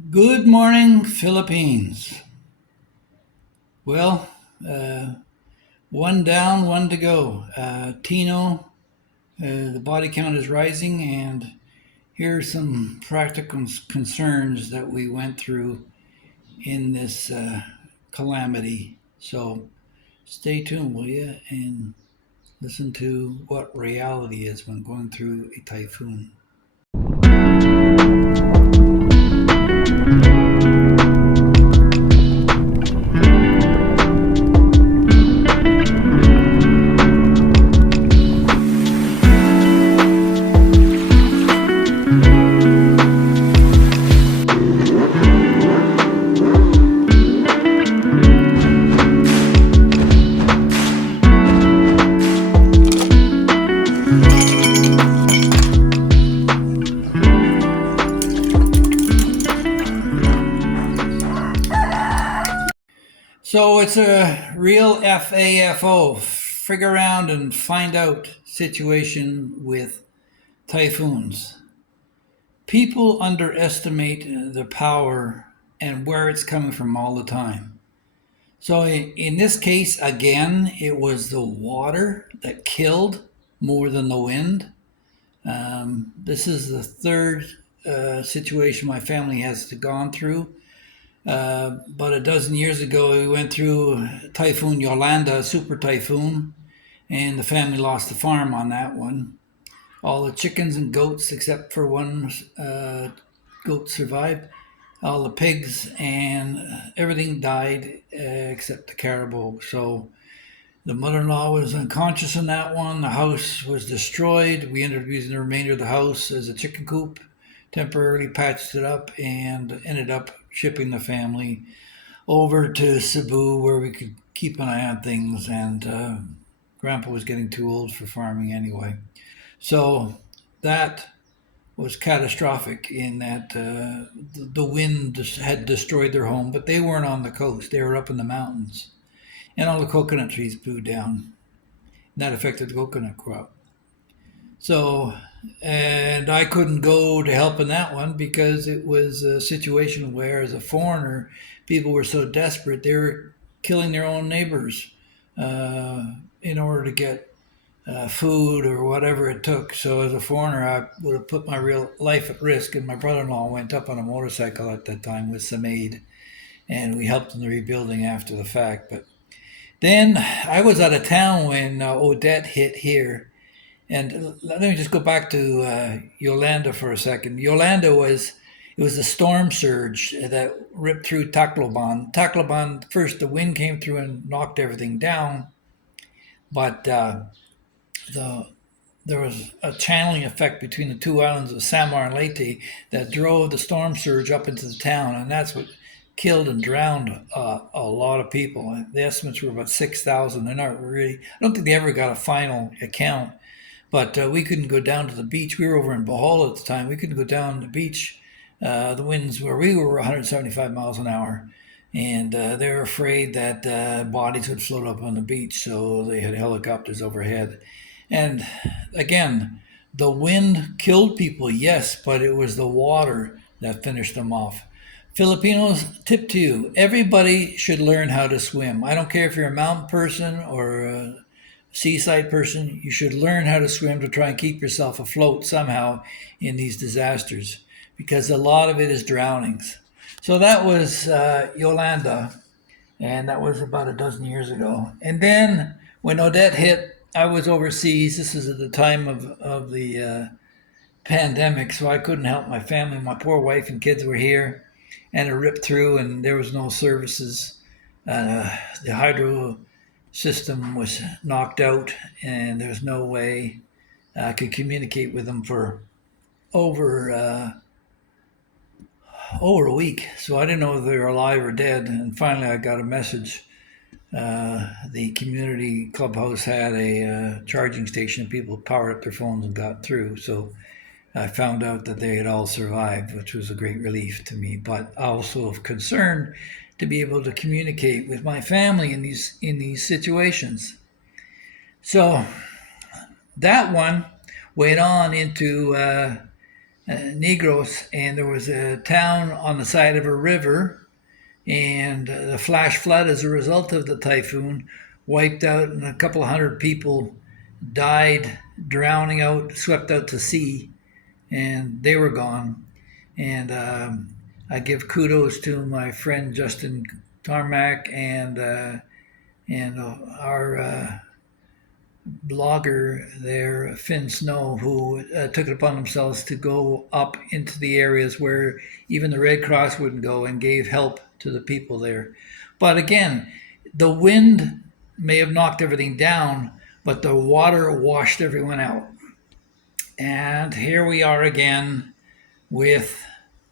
Good morning, Philippines. Well, one down, one to go. Tino, the body count is rising, and here are some practical concerns that we went through in this calamity. So stay tuned, will you, and listen to what reality is when going through a typhoon. So it's a real FAFO, figure around and find out situation with typhoons. People underestimate the power and where it's coming from all the time. So in this case, again, it was the water that killed more than the wind. This is the third situation my family has gone through. About a dozen years ago, we went through Typhoon Yolanda, super typhoon, and the family lost the farm on that one. All the chickens and goats, except for one goat, survived. All the pigs and everything died except the caribou. So the mother-in-law was unconscious in that one. The house was destroyed. We ended up using the remainder of the house as a chicken coop, temporarily patched it up, and ended up shipping the family over to Cebu where we could keep an eye on things. And Grandpa was getting too old for farming anyway. So that was catastrophic in that the wind had destroyed their home, but they weren't on the coast. They were up in the mountains. And all the coconut trees blew down. And that affected the coconut crop. So, and I couldn't go to help in that one because it was a situation where, as a foreigner, people were so desperate they were killing their own neighbors in order to get food or whatever it took. So, as a foreigner, I would have put my real life at risk. And my brother-in-law went up on a motorcycle at that time with some aid, and we helped in the rebuilding after the fact. But then I was out of town when Odette hit here. And let me just go back to Yolanda for a second. Yolanda was it was a storm surge that ripped through Tacloban. Tacloban, first the wind came through and knocked everything down, but the there was a channeling effect between the two islands of Samar and Leyte that drove the storm surge up into the town, and that's what killed and drowned a lot of people. The estimates were about 6,000. They're not really. I don't think they ever got a final account, but we couldn't go down to the beach. We were over in Bohol at the time. We couldn't go down to the beach. The winds where we were 175 miles an hour. And they were afraid that bodies would float up on the beach, so they had helicopters overhead. And again, the wind killed people, yes, but it was the water that finished them off. Filipinos, tip to you, everybody should learn how to swim. I don't care if you're a mountain person or a seaside person, you should learn how to swim to try and keep yourself afloat somehow in these disasters because a lot of it is drownings. So that was Yolanda, and that was about a dozen years ago. And then when Odette hit, I was overseas. This is at the time of the pandemic, so I couldn't help my family. My poor wife and kids were here, and it ripped through, and there was no services. The hydro system was knocked out, and there's no way I could communicate with them for over over a week. So I didn't know if they were alive or dead. And finally, I got a message. The community clubhouse had a charging station. People powered up their phones and got through. So I found out that they had all survived, which was a great relief to me, but also of concern to be able to communicate with my family in these situations. So that one went on into Negros, and there was a town on the side of a river, and the flash flood as a result of the typhoon wiped out, and a couple of hundred people died, drowning out, swept out to sea, and they were gone. And I give kudos to my friend Justin Tarmac and our blogger there, Finn Snow, who took it upon themselves to go up into the areas where even the Red Cross wouldn't go and gave help to the people there. But again, the wind may have knocked everything down, but the water washed everyone out. And here we are again with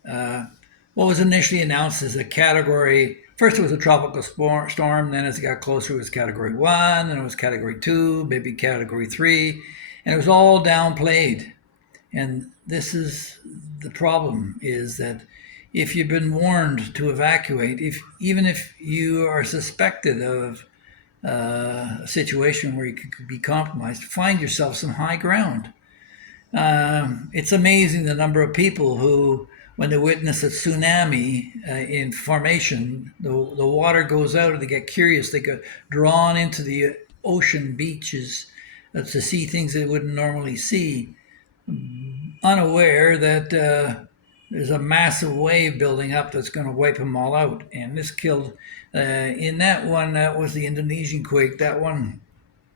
uh, what was initially announced as a category. First, it was a tropical storm. Then, as it got closer, it was category 1. Then it was category 2, maybe category 3. And it was all downplayed. And this is the problem, is that if you've been warned to evacuate, even if you are suspected of a situation where you could be compromised, find yourself some high ground. It's amazing the number of people who, when they witness a tsunami in formation, the water goes out and they get curious. They get drawn into the ocean beaches to see things they wouldn't normally see, unaware that there's a massive wave building up that's going to wipe them all out. And this killed, in that one, that was the Indonesian quake, that one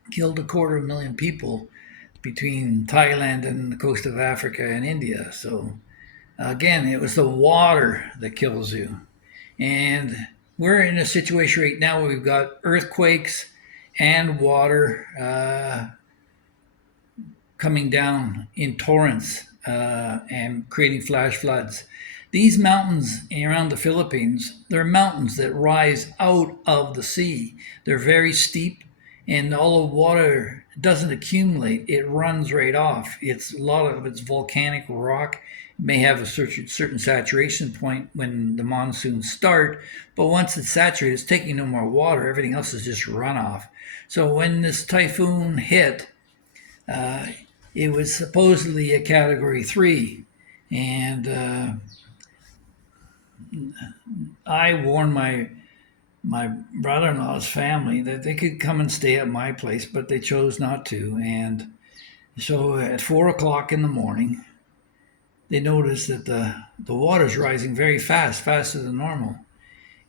killed 250,000 people between Thailand and the coast of Africa and India. So again, it was the water that kills you. And we're in a situation right now where we've got earthquakes and water coming down in torrents and creating flash floods. These mountains around the Philippines, they're mountains that rise out of the sea. They're very steep, and all the water doesn't accumulate. It runs right off. It's a lot of it's volcanic rock. It may have a certain saturation point when the monsoons start, but once it's saturated, it's taking no more water. Everything else is just runoff. So when this typhoon hit, it was supposedly a category 3, and I warned my brother-in-law's family that they could come and stay at my place, but they chose not to. And so at 4 o'clock in the morning, they noticed that the water's rising very fast, faster than normal.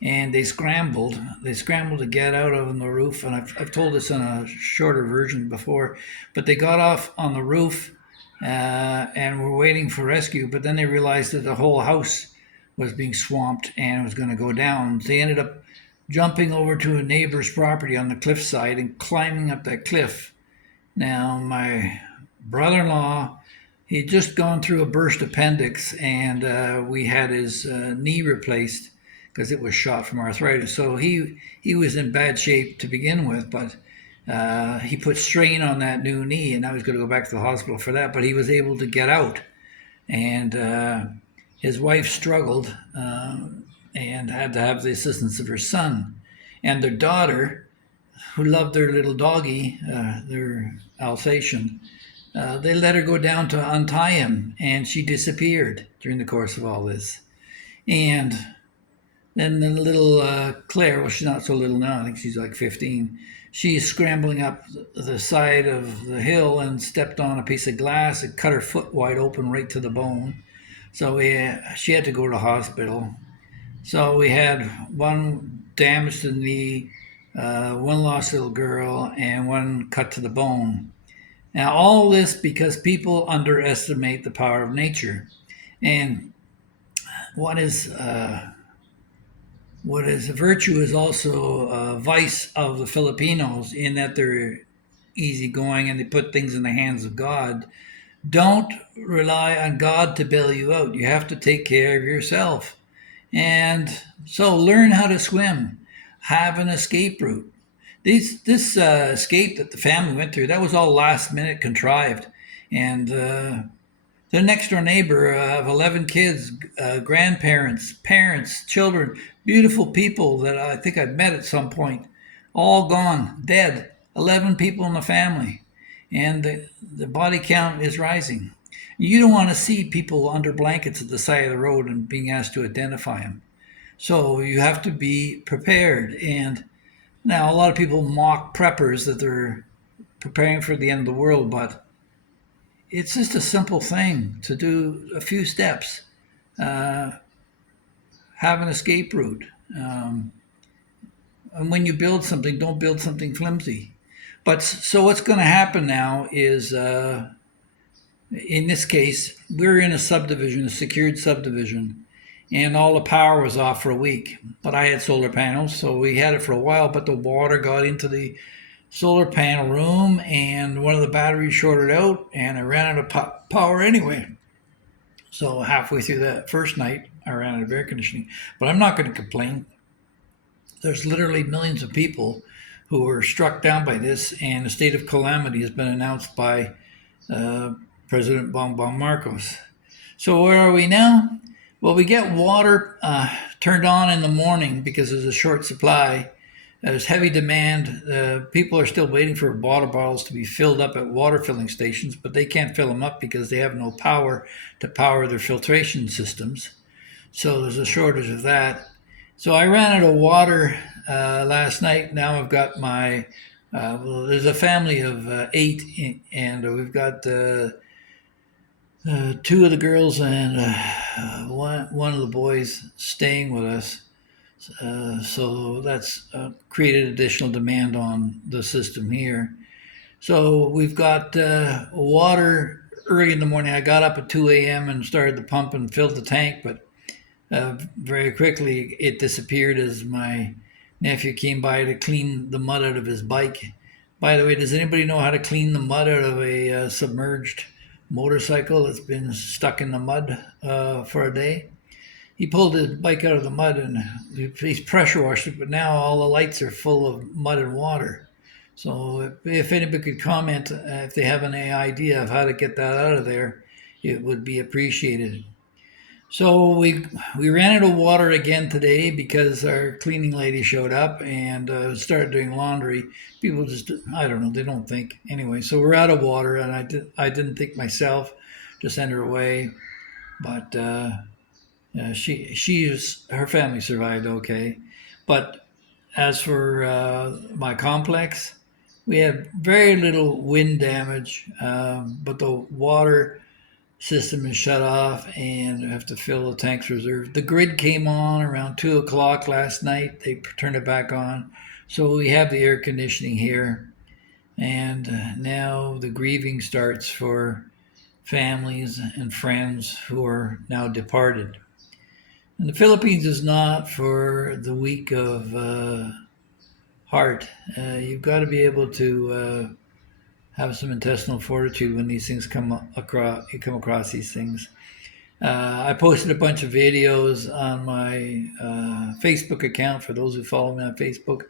And they scrambled to get out on the roof. And I've told this in a shorter version before, but they got off on the roof and were waiting for rescue. But then they realized that the whole house was being swamped and was going to go down. They ended up jumping over to a neighbor's property on the cliffside and climbing up that cliff. Now, my brother-in-law, he'd just gone through a burst appendix, and we had his knee replaced because it was shot from arthritis. So he was in bad shape to begin with, but he put strain on that new knee, and now he's going to go back to the hospital for that. But he was able to get out, and his wife struggled and had to have the assistance of her son. And their daughter, who loved their little doggy, their Alsatian, they let her go down to untie him, and she disappeared during the course of all this. And then the little Claire, well, she's not so little now, I think she's like 15, she's scrambling up the side of the hill and stepped on a piece of glass and cut her foot wide open right to the bone. So she had to go to the hospital. So we had one damage to the knee, one lost little girl, and one cut to the bone. Now, all this because people underestimate the power of nature. And what is a virtue is also a vice of the Filipinos, in that they're easygoing and they put things in the hands of God. Don't rely on God to bail you out. You have to take care of yourself. And so learn how to swim. Have an escape route. This escape that the family went through, that was all last minute contrived. And their next door neighbor of 11 kids, grandparents, parents, children, beautiful people that I think I'd met at some point, all gone, dead. 11 people in the family. And the body count is rising. You don't want to see people under blankets at the side of the road and being asked to identify them. So you have to be prepared. And now a lot of people mock preppers that they're preparing for the end of the world, but it's just a simple thing to do a few steps. Uh, have an escape route. Um, and when you build something, don't build something flimsy. But so what's going to happen now is, in this case, we're in a subdivision, a secured subdivision, and all the power was off for a week. But I had solar panels, so we had it for a while. But the water got into the solar panel room, and one of the batteries shorted out, and I ran out of power anyway. So halfway through that first night, I ran out of air conditioning. But I'm not going to complain. There's literally millions of people who were struck down by this, and a state of calamity has been announced by uh, President Bongbong Marcos. So where are we now? Well, we get water turned on in the morning because there's a short supply. There's heavy demand. People are still waiting for water bottles to be filled up at water filling stations, but they can't fill them up because they have no power to power their filtration systems. So there's a shortage of that. So I ran out of water last night. Now I've got my, well, there's a family of 8, and we've got two of the girls and one of the boys staying with us. So that's created additional demand on the system here. So we've got water early in the morning. I got up at 2 a.m. and started the pump and filled the tank, but very quickly it disappeared as my nephew came by to clean the mud out of his bike. By the way, does anybody know how to clean the mud out of a submerged motorcycle that's been stuck in the mud for a day? He pulled his bike out of the mud and he's pressure washed it, but now all the lights are full of mud and water. So if anybody could comment, if they have any idea of how to get that out of there, it would be appreciated. So we ran out of water again today because our cleaning lady showed up and started doing laundry. People just, I don't know, they don't think anyway. So we're out of water, and I didn't think myself to send her away, but her family survived okay. But as for my complex, we had very little wind damage, but the water system is shut off and have to fill the tanks reserve. The grid came on around 2 o'clock last night. They turned it back on. So we have the air conditioning here. And now the grieving starts for families and friends who are now departed. And the Philippines is not for the weak of heart. You've got to be able to have some intestinal fortitude when these things come across. You come across these things. I posted a bunch of videos on my Facebook account for those who follow me on Facebook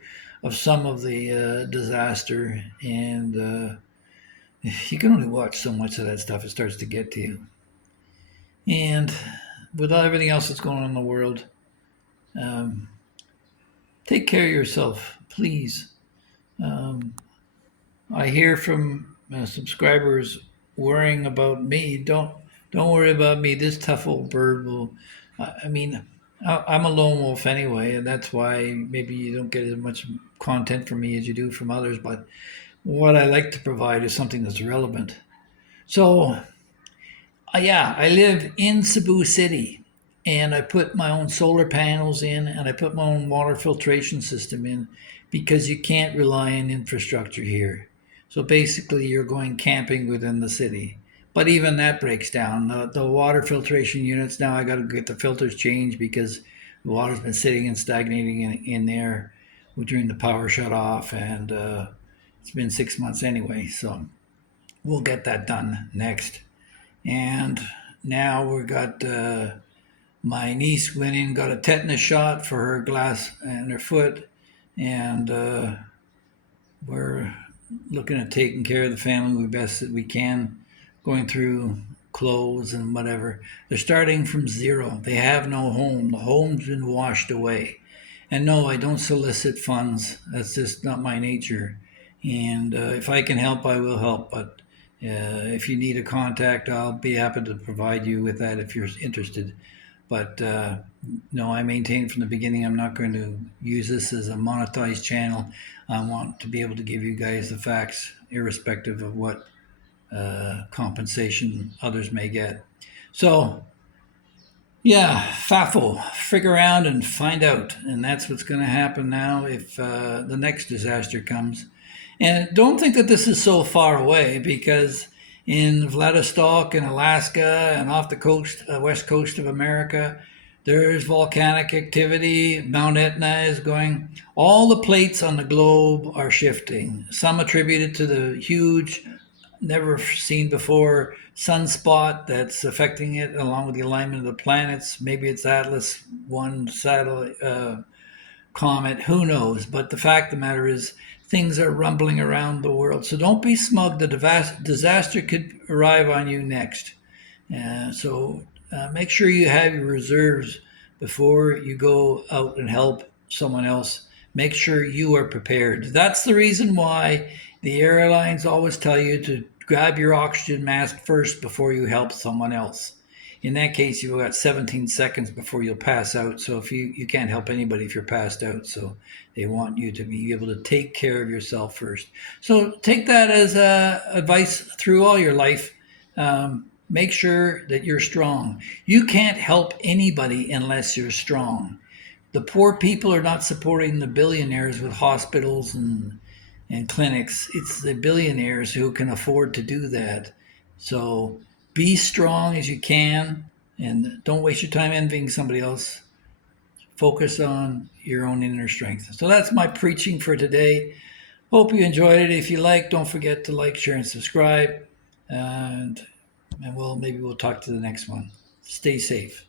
of some of the disaster, and you can only watch so much of that stuff. It starts to get to you. And with everything else that's going on in the world, um, take care of yourself, please. Um, I hear from subscribers worrying about me. Don't worry about me. This tough old bird will. I mean, I'm a lone wolf anyway, and that's why maybe you don't get as much content from me as you do from others. But what I like to provide is something that's relevant. So, yeah, I live in Cebu City, and I put my own solar panels in, and I put my own water filtration system in because you can't rely on infrastructure here. So basically, you're going camping within the city. But even that breaks down. The water filtration units, now I got to get the filters changed because the water's been sitting and stagnating in there during the power shut off, and it's been 6 months anyway. So we'll get that done next. And now we've got my niece went in, got a tetanus shot for her glass and her foot, and we're looking at taking care of the family the best that we can, going through clothes and whatever. They're starting from zero. They have no home. The home's been washed away. And no, I don't solicit funds. That's just not my nature. And if I can help, I will help. But If you need a contact, I'll be happy to provide you with that if you're interested. But no, I maintain from the beginning I'm not going to use this as a monetized channel. I want to be able to give you guys the facts, irrespective of what compensation others may get. So, yeah, FAFO, figure around and find out. And that's what's going to happen now if the next disaster comes. And don't think that this is so far away, because in Vladivostok and Alaska and off the coast, west coast of America, there's volcanic activity. Mount Etna is going. All the plates on the globe are shifting. Some attributed to the huge, never seen before sunspot that's affecting it, along with the alignment of the planets. Maybe it's Atlas 1 satellite comet, who knows? But the fact of the matter is, things are rumbling around the world. So don't be smug. The disaster could arrive on you next. So make sure you have your reserves before you go out and help someone else. Make sure you are prepared. That's the reason why the airlines always tell you to grab your oxygen mask first before you help someone else. In that case, you've got 17 seconds before you'll pass out. So if you can't help anybody if you're passed out. So they want you to be able to take care of yourself first. So take that as advice through all your life. Make sure that you're strong. You can't help anybody unless you're strong. The poor people are not supporting the billionaires with hospitals and clinics. It's the billionaires who can afford to do that. So be strong as you can, and don't waste your time envying somebody else. Focus on your own inner strength. So that's my preaching for today. Hope you enjoyed it. If you like, don't forget to like, share, and subscribe. And maybe we'll talk to the next one. Stay safe.